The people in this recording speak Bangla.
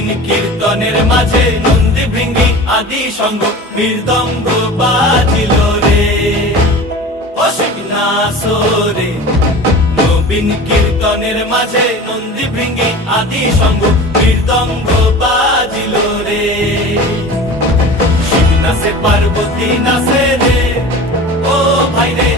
নবীন কীর্তনের মাঝে নন্দী ভৃঙ্গি আদি সঙ্গ মৃদঙ্গ বাজিল রে, অসিক নাসরে। নবীন কীর্তনের মাঝে নন্দী ভৃঙ্গি আদি সঙ্গ মৃদঙ্গ বাজিল রে। শিব নাচে পার্বতী নাচে রে, ও ভাই রে।